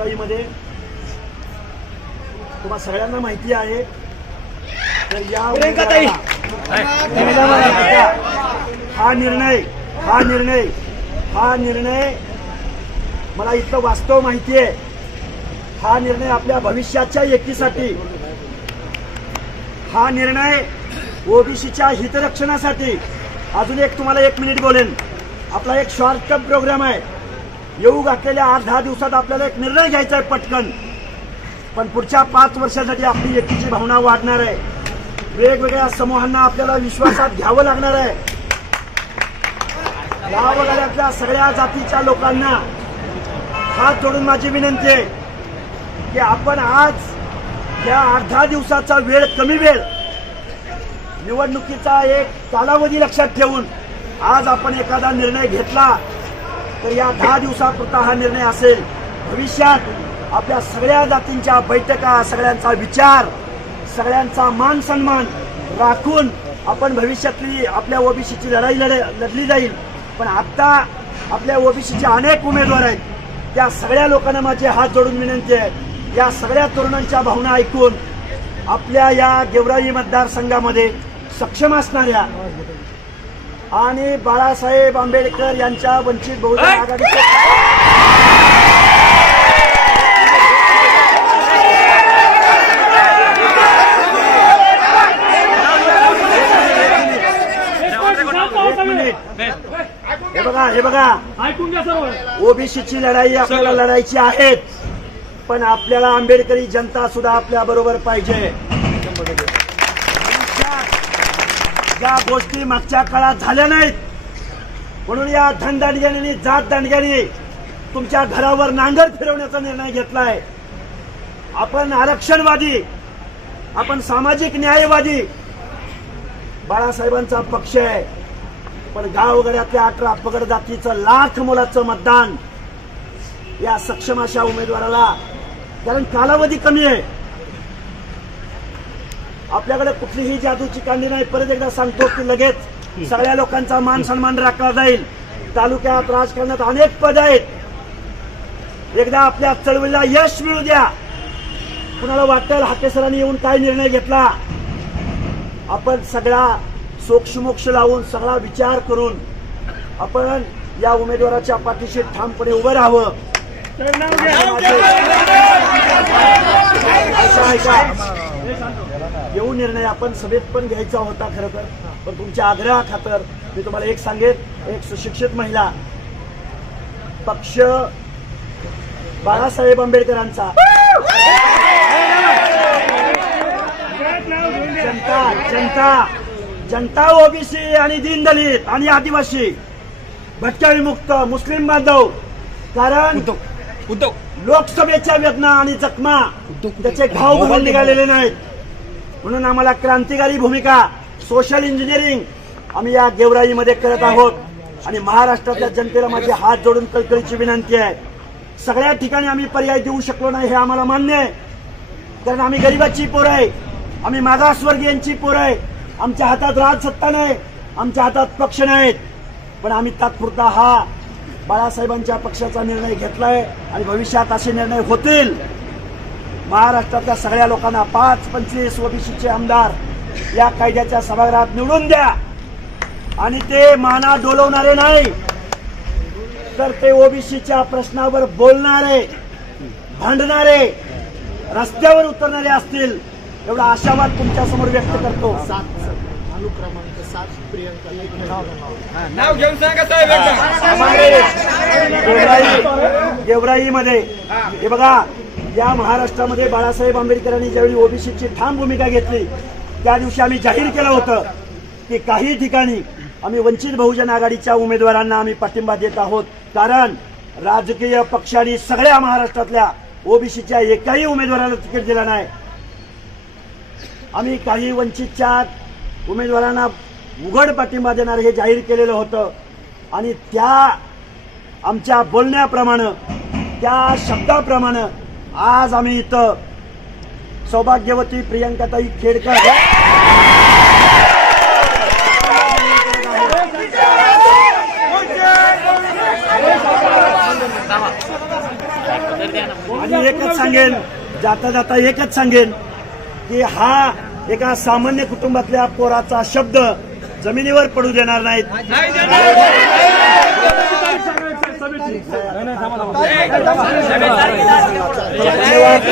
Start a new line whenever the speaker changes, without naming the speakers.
गेवराईमध्ये तुम्हा सगळ्यांना माहिती आहे. तर या हा निर्णय हा निर्णय हा निर्णय मला इथलं वास्तव माहिती आहे. हा निर्णय आपल्या भविष्याच्या एकीसाठी हा निर्णय ओबीसीच्या हितरक्षणासाठी. अजून एक तुम्हाला एक मिनिट बोलेन. आपला एक शॉर्ट टर्म प्रोग्राम आहे. येऊ घातलेल्या आठ दहा दिवसात आपल्याला एक निर्णय घ्यायचा आहे पटकन. पण पुढच्या पाच वर्षासाठी आपली एकीची भावना वाढणार आहे. वेगवेगळ्या समूहांना आपल्याला विश्वासात घ्यावं लागणार आहे. गावगाड्यातल्या सगळ्या जातीच्या लोकांना हात जोडून माझी विनंती आहे की आपण आज या अर्धा दिवसाचा वेळ कमी वेळ निवडणुकीचा एक कालावधी लक्षात ठेवून आज आपण एखादा निर्णय घेतला तर या दहा दिवसापुरता हा निर्णय असेल. भविष्यात आपल्या सगळ्या जातींच्या बैठका सगळ्यांचा विचार सगळ्यांचा मान सन्मान राखून आपण भविष्यातली आपल्या ओबीसीची लढाई लढ लढली जाईल. पण आत्ता आपल्या ओबीसीचे अनेक उमेदवार आहेत. त्या सगळ्या लोकांना माझे हात जोडून विनंती आहे. या सगळ्या तरुणांच्या भावना ऐकून आपल्या या गेवराई मतदारसंघामध्ये सक्षम असणाऱ्या आणि बाळासाहेब आंबेडकर यांच्या वंचित बहुजन आघाडीचे हे बघा हे बघा.
ऐकून घ्या सर्व.
ओबीसीची लढाई आपल्याला लढायची आहेत. पण आपल्याला आंबेडकरी जनता सुद्धा आपल्या बरोबर पाहिजे. या गोष्टी मागच्या काळात झाल्या नाहीत. म्हणून या धनदांडग्याने जात दांडग्याने तुमच्या घरावर नांगर फिरवण्याचा निर्णय घेतलाय. आपण आरक्षणवादी आपण सामाजिक न्यायवादी बाळासाहेबांचा पक्ष आहे. पण गावगड्यातल्या अठरा पगड जातीचं लाख मुलाचं मतदान या सक्षम अशा उमेदवाराला कारण कालावधी कमी आहे. आपल्याकडे कुठलीही जादूची कांडी नाही. परत एकदा सांगतो की लगेच सगळ्या लोकांचा मान सन्मान राखला जाईल. तालुक्यात राजकारणात अनेक पद आहेत. एकदा आपल्या चळवळीला यश मिळू द्या. कुणाला वाटेल हाकेसरांनी येऊन काय निर्णय घेतला? आपण सगळा सोक्षमोक्ष लावून सगळा विचार करून आपण या उमेदवाराच्या पाठीशी ठामपणे उभं राहावं. येऊ निर्णय आपण सभेत पण घ्यायचा होता खरं तर. पण तुमच्या आग्रहा खातर मी तुम्हाला एक सांगेन एक सुशिक्षित महिला पक्ष बाळासाहेब आंबेडकरांचा. जनता जनता जनता ओबीसी आणि दीनदलित आणि आदिवासी भटक्या विमुक्त मुस्लिम बांधव. कारण लोकसभेच्या वेदना आणि जखमा त्याचे घाव भरून निघालेले नाहीत. म्हणून आम्हाला क्रांतिकारी भूमिका सोशल इंजिनिअरिंग आम्ही या गेवराईमध्ये करत आहोत. आणि महाराष्ट्रातल्या जनतेला माझे हात जोडून कळकळीची विनंती आहे. सगळ्या ठिकाणी आम्ही पर्याय देऊ शकलो नाही हे आम्हाला मान्य आहे. कारण आम्ही गरिबाची पोरं आहे. आम्ही मागासवर्गीयांची पोरं आहे. आमच्या हातात राजसत्ता नाही. आमच्या हातात पक्ष नाहीत. पण आम्ही तात्पुरता हा बाळासाहेबांच्या पक्षाचा निर्णय घेतलाय आणि भविष्यात असे निर्णय होतील. महाराष्ट्रातल्या सगळ्या लोकांना पाच पंचवीस ओबीसीचे आमदार या कायद्याच्या सभागृहात निवडून द्या. आणि ते माना डोलवणारे नाही तर ते ओबीसीच्या प्रश्नावर बोलणारे भांडणारे रस्त्यावर उतरणारे असतील एवढा आशावाद तुमच्यासमोर व्यक्त करतो. गेवराई गेवराईमध्ये हे बघा या महाराष्ट्रामध्ये बाळासाहेब आंबेडकरांनी ज्यावेळी ओबीसीची ठाम भूमिका घेतली त्या दिवशी आम्ही जाहीर केलं होतं की काही ठिकाणी आम्ही वंचित बहुजन आघाडीच्या उमेदवारांना आम्ही पाठिंबा देत आहोत. कारण राजकीय पक्षांनी सगळ्या महाराष्ट्रातल्या ओबीसीच्या एकाही उमेदवाराला तिकीट दिलं नाही. आम्ही काही वंचितच्या उमेदवारांना उघड पाठिंबा देणार हे जाहीर केलेलं होतं. आणि त्या आमच्या बोलण्याप्रमाणे त्या शब्दाप्रमाणे आज आम्ही इथं सौभाग्यवती प्रियंकाताई खेडकर आणि एकच सांगेन जाता जाता एकच सांगेन की हा एका सामान्य कुटुंबातल्या पोराचा शब्द जमिनीवर पडू देणार नाहीत. धन्यवाद